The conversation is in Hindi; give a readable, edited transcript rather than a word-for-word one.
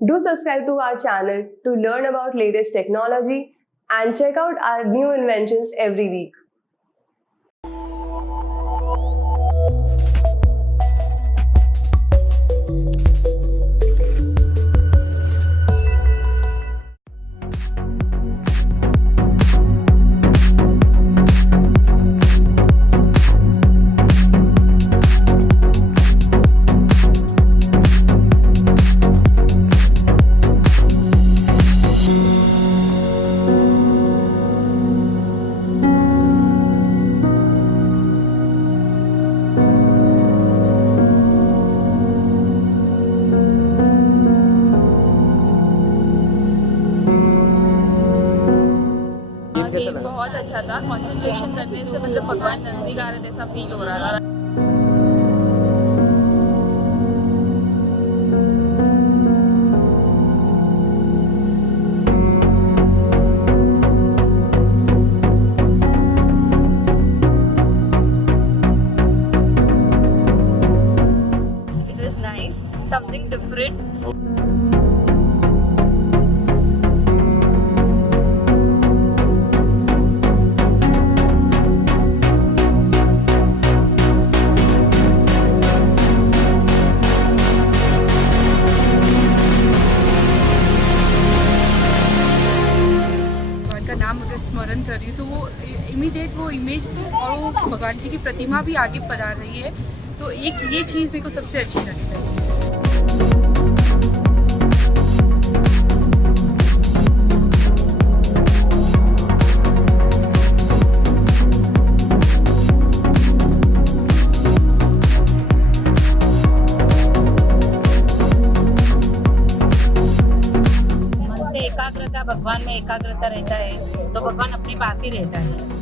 Do subscribe to our channel to learn about latest technology and check out our new inventions every week. Game बहुत अच्छा था। कंसंट्रेशन करने से मतलब भगवान नजदीक आ रहे थे, ऐसा फील हो रहा था। It was nice, something different. का नाम अगर स्मरण कर रही हूँ तो वो इमीडिएट वो इमेज और वो भगवान जी की प्रतिमा भी आगे पधार रही है। तो एक ये चीज़ मेरे को सबसे अच्छी लगी। एकाग्रता, भगवान में एकाग्रता रहता है तो भगवान अपने पास ही रहता है।